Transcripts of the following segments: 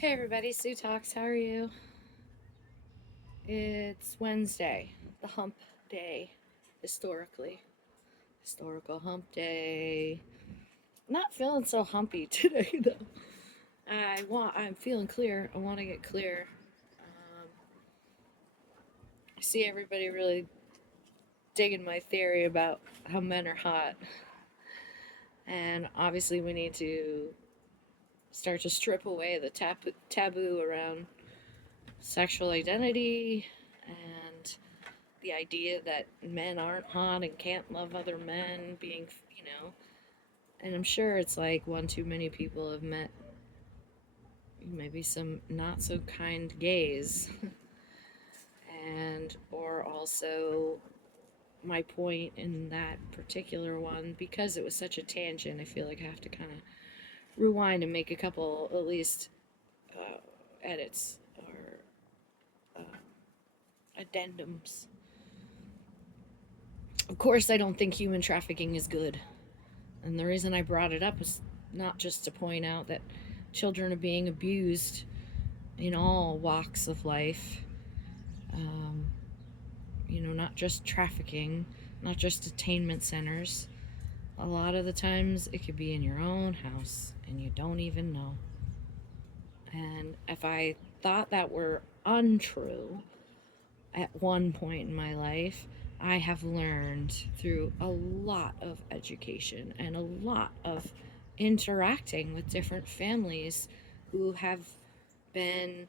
Hey everybody, Sue Talks. How are you? It's Wednesday, the hump day, historically. Historical hump day. Not feeling so humpy today though. I'm feeling clear. I want to get clear. I see everybody really digging my theory about how men are hot. And obviously, we need to start to strip away the taboo around sexual identity and the idea that men aren't hot and can't love other men being, and I'm sure it's like one too many people have met maybe some not so kind gays. And or also my point in that particular one, because it was such a tangent, I feel like I have to kind of rewind and make a couple at least uh, edits or addendums. Of course, I don't think human trafficking is good. And the reason I brought it up is not just to point out that children are being abused in all walks of life. Um, not just trafficking, not just detainment centers. A lot of the times it could be in your own house and you don't even know. And if I thought that were untrue at one point in my life, I have learned through a lot of education and a lot of interacting with different families who have been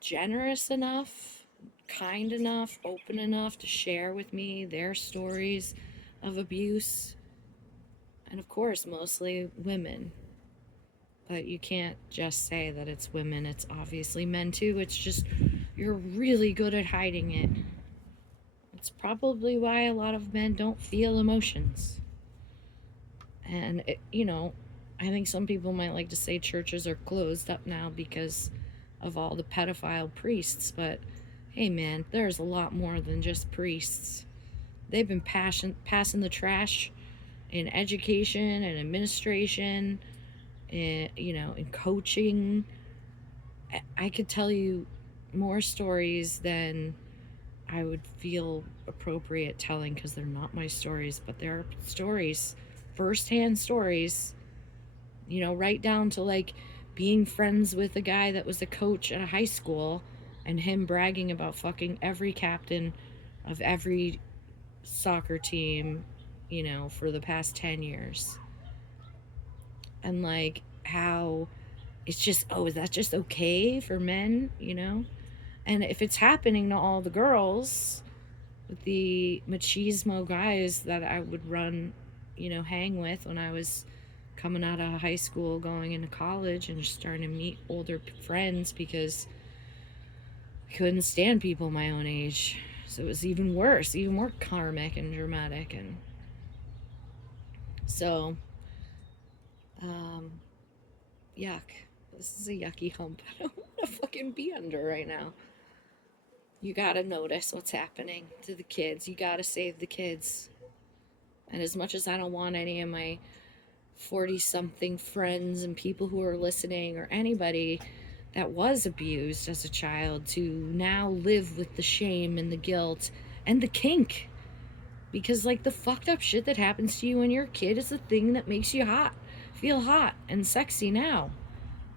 generous enough, kind enough, open enough to share with me their stories of abuse. And of course, mostly women. But you can't just say that it's women, it's obviously men too. It's just you're really good at hiding it. It's probably why a lot of men don't feel emotions. And, I think some people might like to say churches are closed up now because of all the pedophile priests. But hey, man, there's a lot more than just priests. They've been passing the trash in education and administration, in coaching. I could tell you more stories than I would feel appropriate telling because they're not my stories, but they're stories, firsthand stories, right down to like being friends with a guy that was a coach at a high school and him bragging about fucking every captain of every soccer team, for the past 10 years. And like how it's just, oh, is that just okay for men? And if it's happening to all the girls, with the machismo guys that I would hang with when I was coming out of high school, going into college, and just starting to meet older friends because I couldn't stand people my own age. So it was even worse, even more karmic and dramatic. And so, um, yuck. This is a yucky hump. I don't want to fucking be under right now. You gotta notice what's happening to the kids. You gotta save the kids. And as much as I don't want any of my 40 something friends and people who are listening or anybody that was abused as a child to now live with the shame and the guilt and the kink. Because, like, the fucked up shit that happens to you when you're a kid is the thing that makes you feel hot and sexy now.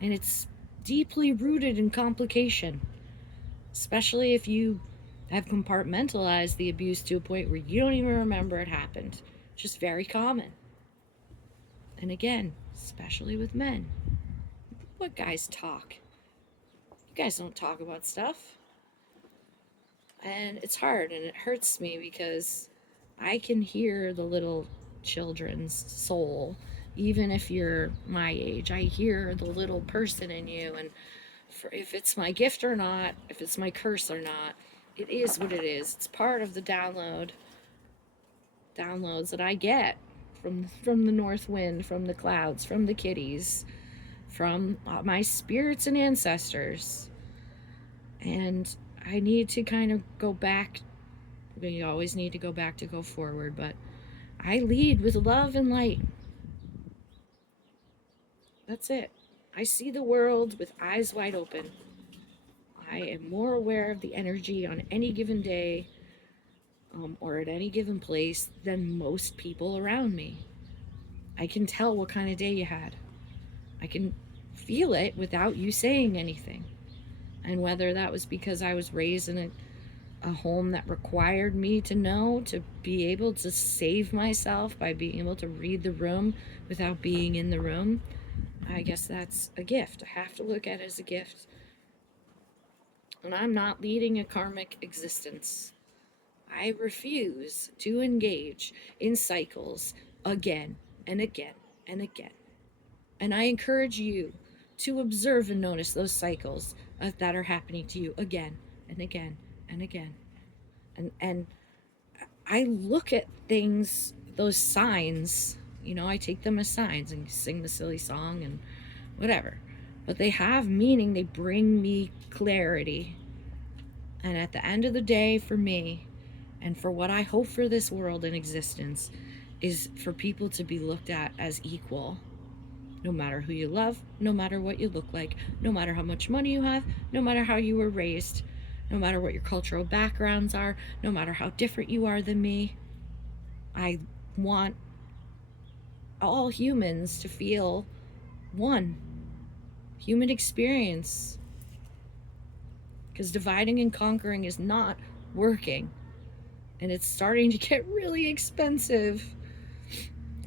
And it's deeply rooted in complication, especially if you have compartmentalized the abuse to a point where you don't even remember it happened. Just very common. And again, especially with men. What guys talk? You guys don't talk about stuff. And it's hard and it hurts me because I can hear the little children's soul. Even if you're my age, I hear the little person in you. And if it's my gift or not, if it's my curse or not, it is what it is. It's part of the downloads that I get from the north wind, from the clouds, from the kitties, from my spirits and ancestors. And I need to kind of go back. We always need to go back to go forward, but I lead with love and light. That's it. I see the world with eyes wide open. I am more aware of the energy on any given day, or at any given place than most people around me. I can tell what kind of day you had. I can feel it without you saying anything. And whether that was because I was raised in a home that required me to know, to be able to save myself by being able to read the room without being in the room, I guess that's a gift. I have to look at it as a gift. And I'm not leading a karmic existence. I refuse to engage in cycles again and again and again. And I encourage you to observe and notice those cycles that are happening to you again and again and again. And I look at things, those signs, I take them as signs and sing the silly song and whatever. But they have meaning, they bring me clarity. And at the end of the day, for me, and for what I hope for this world and existence, is for people to be looked at as equal. No matter who you love, no matter what you look like, no matter how much money you have, no matter how you were raised, no matter what your cultural backgrounds are, no matter how different you are than me. I want all humans to feel one human experience, because dividing and conquering is not working, and it's starting to get really expensive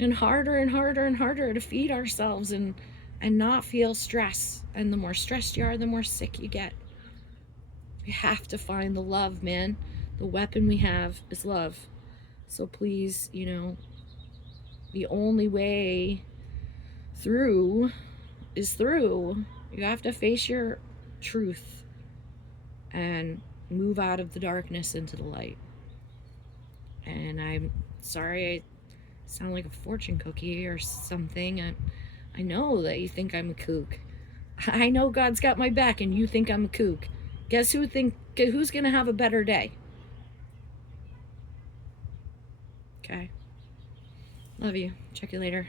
and harder and harder and harder to feed ourselves and not feel stress. And the more stressed you are, the more sick you get. We have to find the love, man. The weapon we have is love. So please, the only way through is through. You have to face your truth and move out of the darkness into the light. And I'm sorry I sound like a fortune cookie or something. I know that you think I'm a kook. I know God's got my back and you think I'm a kook. Guess who's gonna have a better day? Okay. Love you. Check you later.